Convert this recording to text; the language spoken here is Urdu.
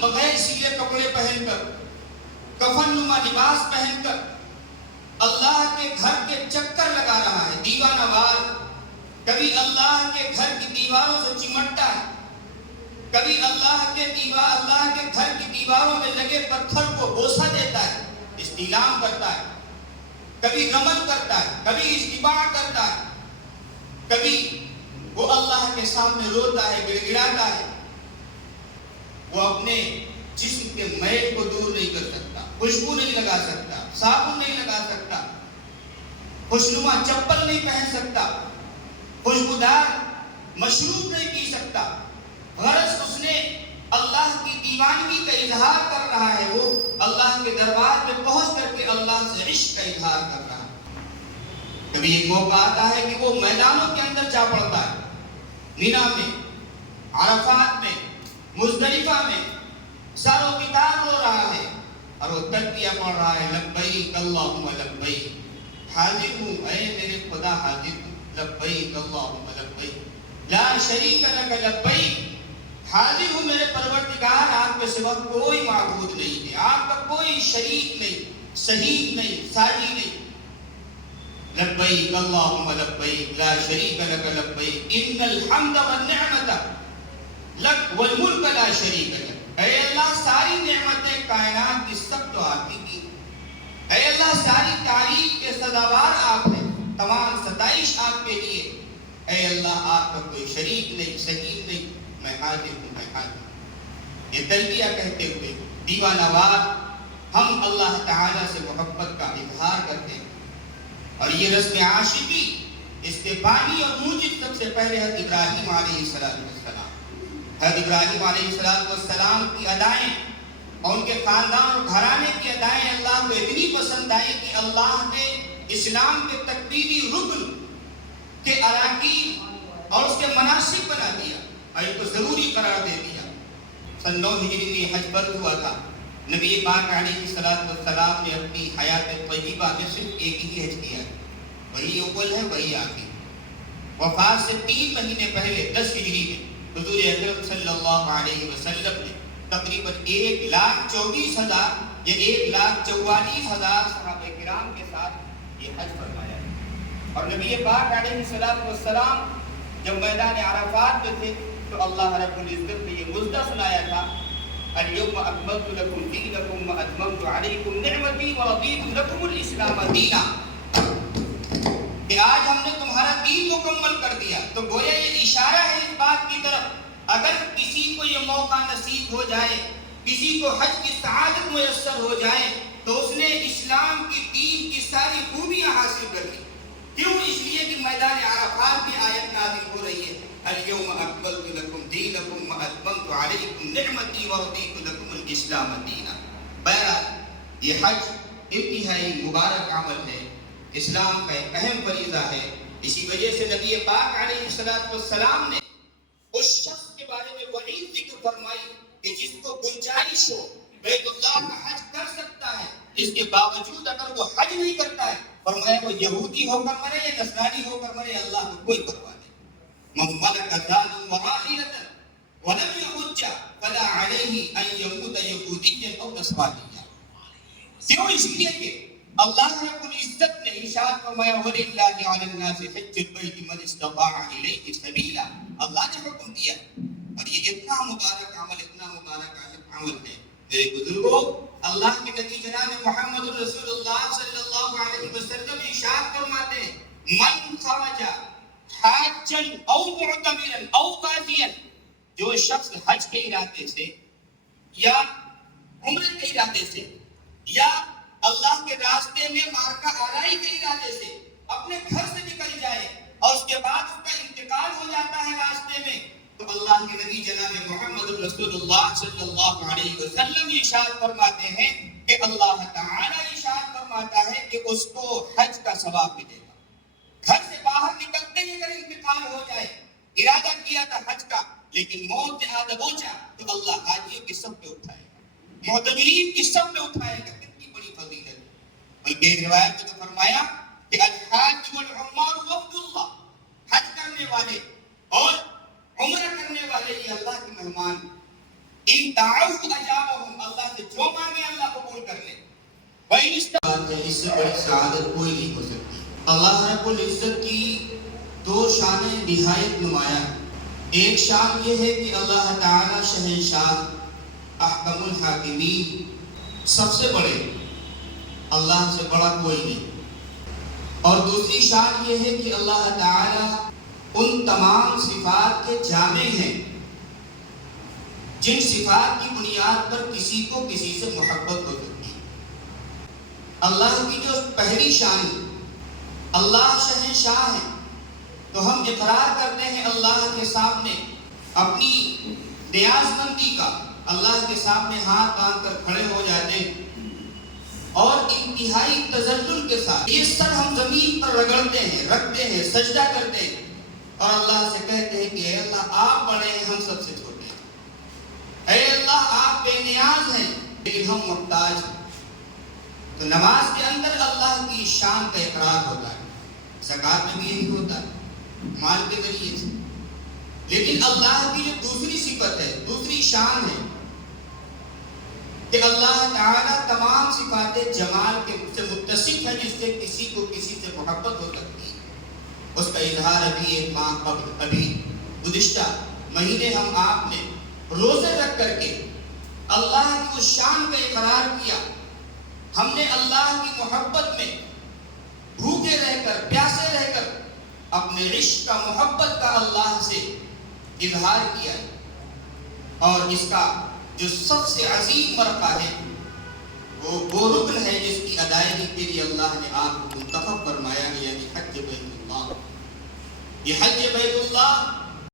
بغیر سیے کپڑے پہن کر، کفن نما لباس پہن کر اللہ کے گھر کے چکر لگا رہا ہے، دیوانہ وار، کبھی اللہ کے گھر کی دیواروں سے چمٹتا ہے، کبھی اللہ کے گھر کی دیواروں میں لگے پتھر کو بوسہ دیتا ہے، استعلام کرتا ہے، کبھی رمل کرتا ہے، کبھی اشتباع کرتا ہے، کبھی وہ اللہ کے سامنے روتا ہے، گڑ گڑاتا ہے۔ وہ اپنے جسم کے میل کو دور نہیں کر سکتا، خوشبو نہیں لگا سکتا، صابن نہیں لگا سکتا، خوشنما چپل نہیں پہن سکتا، خوشبودار مشروب نہیں پی سکتا۔ غرض اس نے اللہ کی دیوانگی کا اظہار کر رہا ہے، وہ اللہ کے دربار میں پہنچ کر کے اللہ سے عشق کا اظہار کر رہا ہے۔ کبھی ایک موقع آتا ہے کہ وہ میدانوں کے اندر جا پڑتا ہے، مینا میں، عرفات میں، مزدلفہ میں، سر و کتار رو رہا ہے اور وہ تلبیہ پڑھ رہا ہے، لبیک اللہم لبیک، حاضر ہوں اے میرے خدا، حاضر ہوں، لبیک اللہم لبیک، لا شریک لک لبیک، حاضر ہوں میرے پروردگار، آپ کے سوا کوئی معبود نہیں ہے، آپ کا کوئی شریک نہیں، شریک نہیں، ساجی نہیں، لبیک اللہم لبیک، لا شریک لک لبیک، ان الحمد والنعمت لک والملک لا شریک لک۔ اے اللہ ساری نعمتیں کائنات کی سب تو آپ ہی کی، اے اللہ ساری تعریف کے سزاوار آپ ہیں، تمام ستائش آپ کے لیے، اے اللہ آپ کا کوئی شریک نہیں، شریک نہیں، میں حاضر ہوں، میں حاضر ہوں۔ یہ تلبیہ کہتے ہوئے دیوانہ وار ہم اللہ تعالیٰ سے محبت کا اظہار کرتے ہیں، اور یہ رسم عاشقی اس کے بانی اور موجب سب سے پہلے حضرت ابراہیم علیہ السلام، حضرت ابراہیم علیہ السلام کی ادائیں اور ان کے خاندان اور گھرانے کی ادائیں اللہ کو اتنی پسند آئی کہ اللہ نے اسلام کے تکمیلی رکن کے اراکین اور اس کے مناسک بنا دیا اور اس کو ضروری قرار دے دیا۔ سن 9 ہجری میں حج فرض ہوا تھا، نبی پاک علیہ السلام نے اپنی حیات طیبہ میں صرف ایک ہی حج کیا ہے، وہی اول ہے، وہی آخری۔ وفات سے 3 مہینے پہلے 10 ہجری میں حضور اکرم صلی اللہ علیہ وسلم نے تقریباً 1,24,000 یا 1,44,000 صحابہ کرام کے ساتھ یہ حج فرمایا ہے۔ اور نبی پاک علیہ السلام جب میدان عرفات میں تھے تو اللہ رب العزت نے یہ مژدہ سنایا تھا، اليوم اکملت لکم دینکم واتممت علیکم نعمتی ورضیت لکم الاسلام دینا، کہ آج ہم نے تمہارا دین مکمل کر دیا۔ تو گویا یہ اشارہ ہے اس بات کی طرف، اگر کسی کو یہ موقع نصیب ہو جائے، کسی کو حج کی سعادت میسر ہو جائے تو اس نے اسلام کی دین کی ساری خوبیاں حاصل کر لی۔ کیوں؟ اس لیے کہ میدان عرفات میں آیت نازل ہو رہی ہے، اليوم اکملت لکم دینکم واتممت علیکم نعمتی ورضیت لکم الاسلام دینا۔ بہرحال یہ حج انتہائی مبارک عمل ہے، اسلام کا ایک اہم فریضہ ہے۔ اسی وجہ سے نبی پاک علیہ السلام نے اس شخص کے بارے میں وعید ذکر فرمائی کہ جس کو گنجائش ہو بیت اللہ کا حج کر سکتا ہے، اس کے باوجود اگر وہ حج نہیں کرتا ہے، فرمایا وہ یہودی ہو کر مرے یا نصرانی ہو کر مرے، اللہ کو کوئی پرواہ نہیں۔ من ملک دارا وعاقلۃ ولم یحج فلا علیہ ان یموت یہودیا او نصرانیا۔ کیوں؟ اس لیے کہ اللہ رب العزت نے ارشاد فرمایا وَلِلَّهِ عَلَى النَّاسِ حِجُّ الْبَيْتِ مَنِ اسْتَطَاعَ إِلَيْهِ سَبِيلًا، اللہ نے حکم دیا۔ اور یہ اتنا مبارک عمل، اتنا مبارک عمل ہے میرے بزرگوں، اللہ کے نبی جناب محمد رسول اللہ صلی اللہ علیہ وسلم ارشاد فرماتے ہیں من خرج حاجا او معتمرا او غازیا، جو شخص حج کے ارادے سے یا عمرے کے ارادے سے یا اللہ کے راستے میں مارکہ آرائی کے ارادے سے اپنے گھر سے نکل جائے اور اس کے بعد اس کا انتقال ہو جاتا ہے راستے میں، تو اللہ کے نبی جناب محمد رسول اللہ صلی اللہ علیہ وسلم ارشاد فرماتے ہیں کہ اللہ تعالی ارشاد فرماتا ہے کہ اس کو حج کا ثواب ملے گا۔ گھر سے باہر نکلتے ہی اگر انتقال ہو جائے، ارادہ کیا تھا حج کا لیکن موت سے آدھا پہنچا، تو اللہ حاجیوں کی سب پہ اٹھائے گا، معتمرین کی سب پہ اٹھائے گا۔ فضیلت بلکہ ایک روایت میں تو فرمایا کہ الحاج والعمار وفد اللہ، حج کرنے والے اور عمرہ کرنے والے یہ اللہ کے مہمان، ان دعوا اجابهم، اللہ سے جو مانگے اللہ قبول کر لے. اس سے بڑی سعادت کوئی نہیں ہو سکتی. اللہ رب العزت کی دو شانیں نہایت نمایاں. ایک شان یہ ہے کہ اللہ تعالی شہنشاہ احکم الحاکمین، سب سے بڑے، اللہ سے بڑا کوئی نہیں. اور دوسری شان یہ ہے کہ اللہ تعالی ان تمام صفات کے جامع ہیں جن صفات کی بنیاد پر کسی کو کسی سے محبت ہو سکتی ہے. اللہ کی جو پہلی شان ہے، اللہ شہنشاہ ہے، تو ہم اقرار کرتے ہیں اللہ کے سامنے اپنی نیاز مندی کا، اللہ کے سامنے ہاتھ باندھ کر کھڑے ہو جاتے ہیں اور انتہائی تذلل کے ساتھ یہ سر ہم زمین پر رگڑتے ہیں، رکھتے ہیں، سجدہ کرتے ہیں اور اللہ سے کہتے ہیں کہ اے اللہ آپ بڑے ہیں، ہم سب سے چھوٹے ہیں. اے اللہ آپ بے نیاز ہیں لیکن ہم محتاج ہیں. تو نماز کے اندر اللہ کی شان کا اقرار ہوتا ہے، زکوٰۃ میں بھی یہی ہوتا ہے مال کے ذریعے سے. لیکن اللہ کی جو دوسری صفت ہے، دوسری شان ہے کہ اللہ تعالیٰ تمام صفات جمال کے سے متصف ہے، جس سے کسی کو کسی سے محبت ہو سکتی ہے. اس کا اظہار ابھی ایک ماہ قبل، ابھی گزشتہ مہینے ہم آپ نے روزے رکھ کر کے اللہ کی اس شان کا اقرار کیا. ہم نے اللہ کی محبت میں بھوکے رہ کر، پیاسے رہ کر اپنے عشق کا، محبت کا اللہ سے اظہار کیا. اور اس کا جو سب سے عظیم مرقہ ہے وہ رکن ہے جس کی ادائیگی کے لیے اللہ نے آپ کو منتخب فرمایا ہے، یعنی حج بیت اللہ. یہ حج بیت اللہ